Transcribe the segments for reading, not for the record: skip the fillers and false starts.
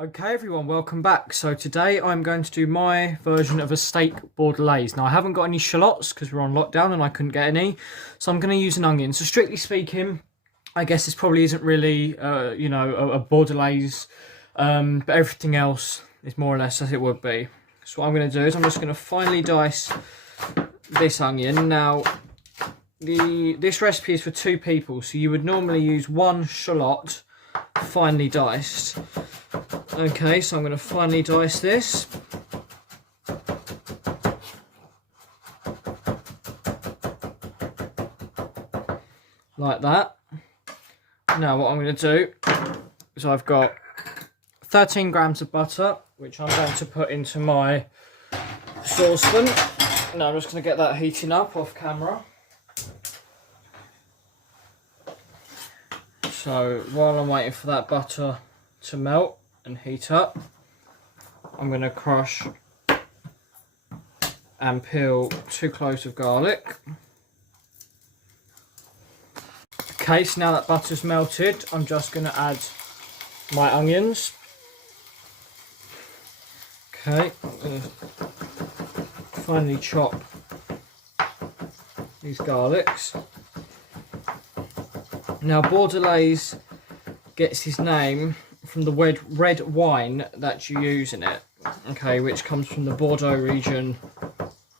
Okay everyone, welcome back. So today I'm going to do my version of a steak bordelaise. Now I haven't got any shallots because we're on lockdown and I couldn't get any. So I'm going to use an onion. So strictly speaking, I guess this probably isn't really, a bordelaise. But everything else is more or less as it would be. So what I'm going to do is I'm just going to finely dice this onion. Now, this recipe is for 2 people. So you would normally use 1 shallot finely diced. Okay, so I'm going to finely dice this. Like that. Now what I'm going to do is I've got 13 grams of butter, which I'm going to put into my saucepan. Now I'm just going to get that heating up off camera. So while I'm waiting for that butter to melt and heat up, I'm going to crush and peel 2 cloves of garlic. Okay, so now that butter's melted, I'm just going to add my onions. Okay, I'm going to finely chop these garlics. Now Bordelaise gets his name from the red wine that you use in it, okay, which comes from the Bordeaux region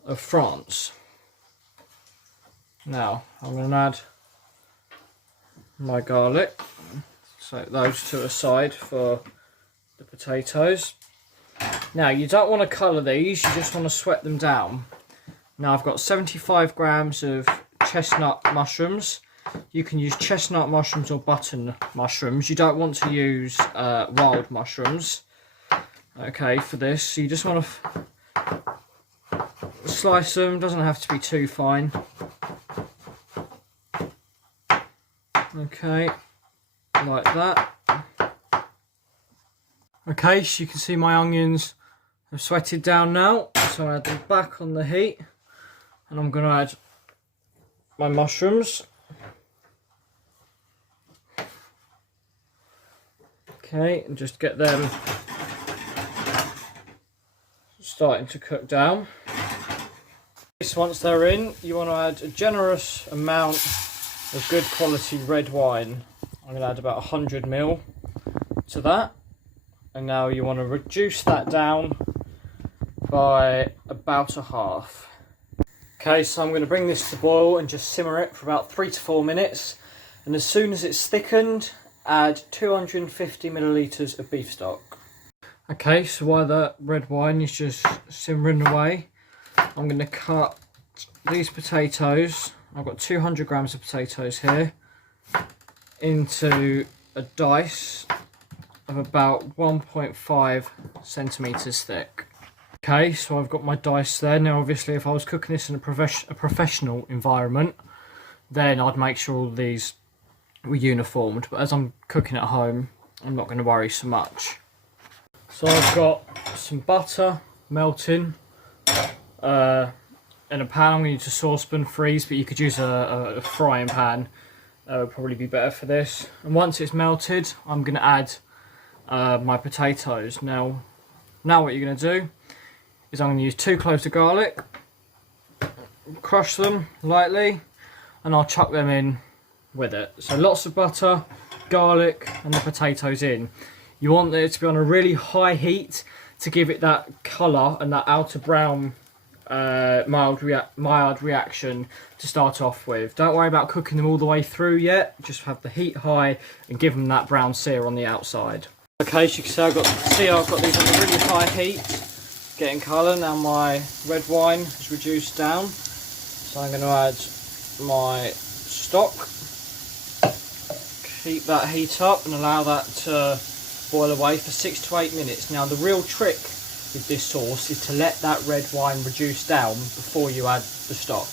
of France. Now I'm going to add my garlic, so those 2 aside for the potatoes. Now you don't want to colour these, you just want to sweat them down. Now I've got 75 grams of chestnut mushrooms. You can use chestnut mushrooms or button mushrooms. You don't want to use wild mushrooms, okay, for this. So you just want to slice them, doesn't have to be too fine. Okay, like that. Okay, so you can see my onions have sweated down now. So I add them back on the heat, and I'm going to add my mushrooms. Okay, and just get them starting to cook down. So once they're in, you want to add a generous amount of good quality red wine. I'm going to add about 100 ml to that. And now you want to reduce that down by about a half. Okay, so I'm going to bring this to boil and just simmer it for about 3 to 4 minutes. And as soon as it's thickened, add 250 millilitres of beef stock. Okay, so while the red wine is just simmering away, I'm going to cut these potatoes. I've got 200 grams of potatoes here into a dice of about 1.5 centimetres thick. Okay, so I've got my dice there. Now obviously if I was cooking this in a professional environment, then I'd make sure all these were uniformed, but as I'm cooking at home, I'm not going to worry so much. So I've got some butter melting in a pan. I'm going to use a saucepan freeze, but you could use a frying pan. Would probably be better for this. And once it's melted, I'm going to add my potatoes. Now what you're going to do is I'm going to use 2 cloves of garlic, crush them lightly, and I'll chuck them in with it. So lots of butter, garlic, and the potatoes in. You want it to be on a really high heat to give it that colour and that outer brown mild reaction to start off with. Don't worry about cooking them all the way through yet, just have the heat high and give them that brown sear on the outside. Okay, so you can see I've got these on a really high heat, getting colour. Now my red wine is reduced down, so I'm going to add my stock. Keep that heat up and allow that to boil away for 6 to 8 minutes. Now the real trick with this sauce is to let that red wine reduce down before you add the stock.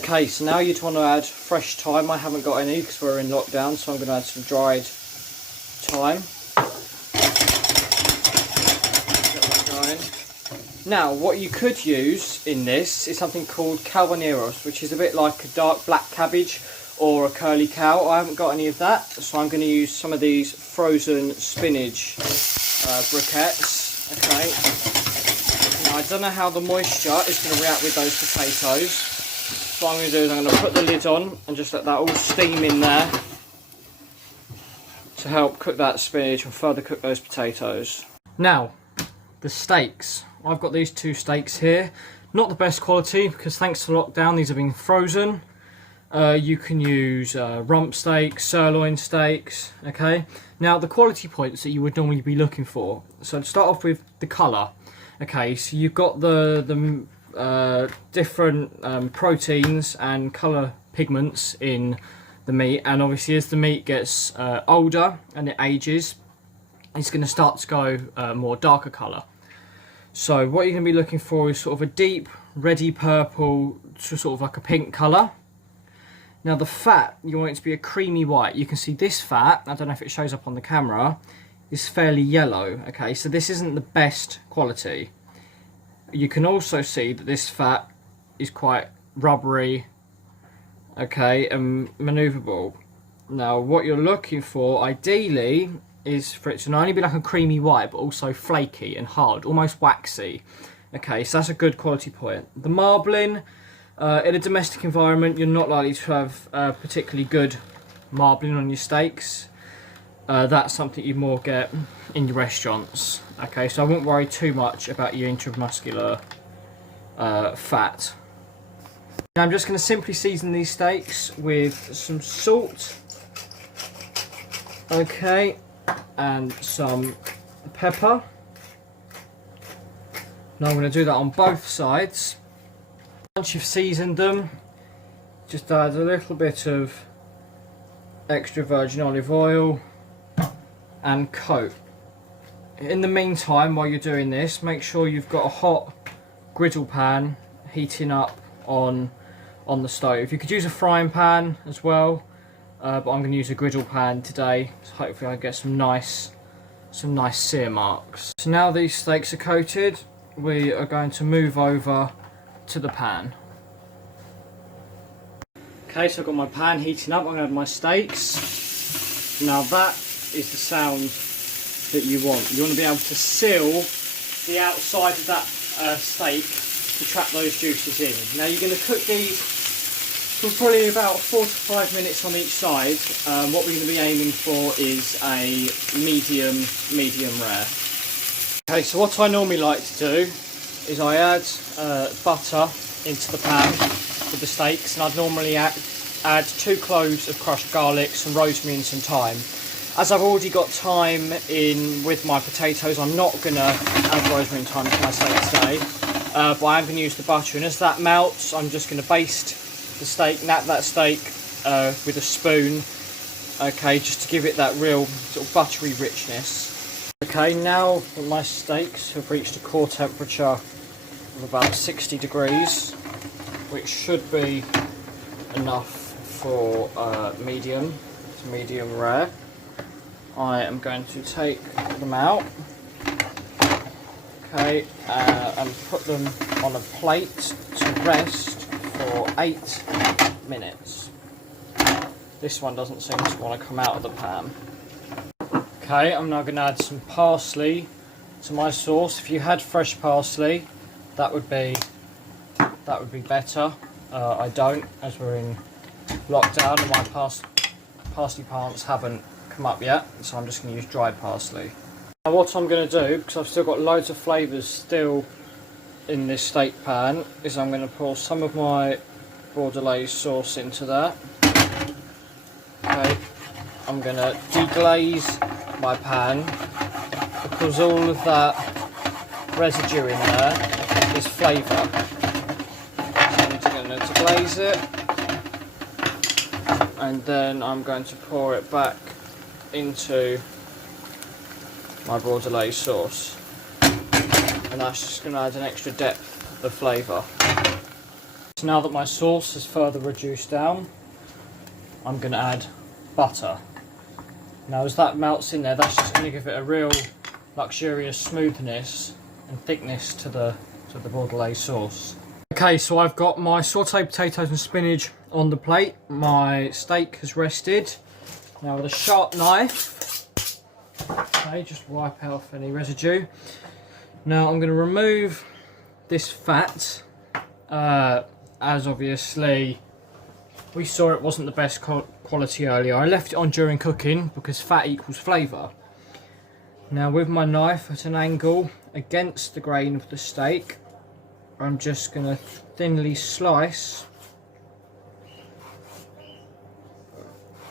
Okay, so now you'd want to add fresh thyme. I haven't got any because we're in lockdown, so I'm going to add some dried thyme. Now, what you could use in this is something called calvaneros, which is a bit like a dark black cabbage, or a curly cow. I haven't got any of that, so I'm going to use some of these frozen spinach briquettes. Okay. Now I don't know how the moisture is going to react with those potatoes. So what I'm going to do is I'm going to put the lid on and just let that all steam in there to help cook that spinach and further cook those potatoes. Now, the steaks. I've got these 2 steaks here. Not the best quality because thanks to lockdown these have been frozen. You can use rump steaks, sirloin steaks, okay? Now the quality points that you would normally be looking for. So to start off with the colour, okay, so you've got the different proteins and colour pigments in the meat, and obviously as the meat gets older and it ages, it's going to start to go more darker colour. So what you're going to be looking for is sort of a deep reddy purple to sort of like a pink colour. Now the fat, you want it to be a creamy white. You can see this fat, I don't know if it shows up on the camera, is fairly yellow. Okay, so this isn't the best quality. You can also see that this fat is quite rubbery, okay, and manoeuvrable. Now what you're looking for ideally is for it to not only be like a creamy white but also flaky and hard, almost waxy. Okay, so that's a good quality point. The marbling, in a domestic environment you're not likely to have particularly good marbling on your steaks. That's something you more get in your restaurants. Okay, so I wouldn't worry too much about your intramuscular fat. Now I'm just going to simply season these steaks with some salt, okay, and some pepper. Now I'm going to do that on both sides. Once you've seasoned them, just add a little bit of extra virgin olive oil and coat. In the meantime, while you're doing this, make sure you've got a hot griddle pan heating up on the stove. You could use a frying pan as well, but I'm going to use a griddle pan today, so hopefully I get some nice sear marks. So now these steaks are coated, we are going to move over to the pan. Okay, so I've got my pan heating up. I'm going to add my steaks. Now that is the sound that you want. You want to be able to seal the outside of that steak to trap those juices in. Now you're going to cook these for probably about 4 to 5 minutes on each side. What we're going to be aiming for is a medium rare. Okay, so what I normally like to do is I add butter into the pan with the steaks, and I'd normally add 2 cloves of crushed garlic, some rosemary and some thyme. As I've already got thyme in with my potatoes, I'm not going to add rosemary and thyme to my steak today, but I am going to use the butter, and as that melts I'm just going to baste the steak, nap that steak with a spoon, okay, just to give it that real sort of buttery richness. Okay, now that my steaks have reached a core temperature of about 60 degrees, which should be enough for medium to medium rare, I am going to take them out, okay, and put them on a plate to rest for 8 minutes. This one doesn't seem to want to come out of the pan. Okay, I'm now going to add some parsley to my sauce. If you had fresh parsley, that would be better. I don't, as we're in lockdown and my parsley plants haven't come up yet, so I'm just going to use dried parsley. Now what I'm going to do, because I've still got loads of flavours still in this steak pan, is I'm going to pour some of my Bordelaise sauce into that. Okay, I'm going to deglaze my pan because all of that residue in there is flavour. I'm just going to glaze it, and then I'm going to pour it back into my Bordelaise sauce, and that's just going to add an extra depth of flavour. So now that my sauce is further reduced down, I'm going to add butter. Now as that melts in there, that's just going to give it a real luxurious smoothness and thickness to the Bordelaise sauce. Okay, Okay, so I've got my sauteed potatoes and spinach on the plate. My steak has rested. Now with a sharp knife, okay, just wipe off any residue. Now I'm going to remove this fat, as obviously we saw it wasn't the best quality earlier. I left it on during cooking because fat equals flavour. Now with my knife at an angle against the grain of the steak, I'm just going to thinly slice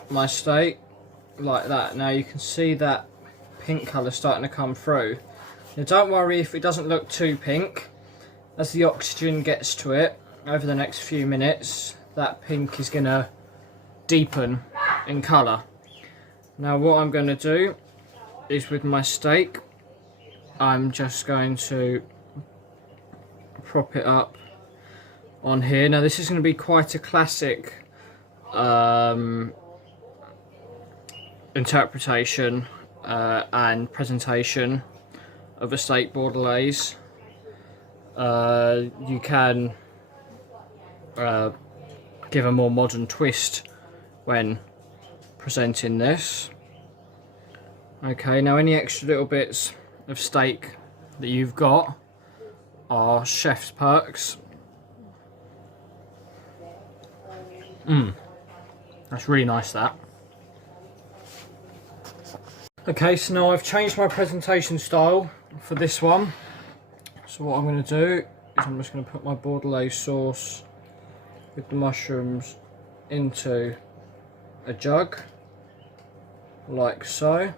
my steak like that. Now you can see that pink colour starting to come through. Now don't worry if it doesn't look too pink. As the oxygen gets to it over the next few minutes, that pink is going to deepen in colour. Now what I'm going to do is with my steak, I'm just going to prop it up on here. Now this is going to be quite a classic interpretation and presentation of a steak bordelaise. You can give a more modern twist when presenting this. Okay, now any extra little bits of steak that you've got are chef's perks. That's really nice, that. Okay, so now I've changed my presentation style for this one. So what I'm going to do is I'm just going to put my bordelaise sauce with the mushrooms into a jug, like so.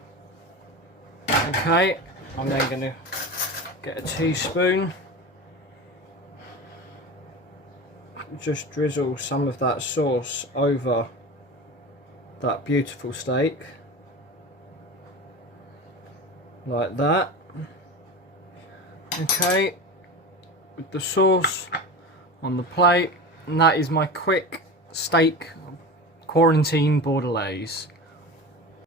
Okay, I'm then going to get a teaspoon, just drizzle some of that sauce over that beautiful steak, like that. Okay, with the sauce on the plate, and that is my quick steak quarantine bordelaise.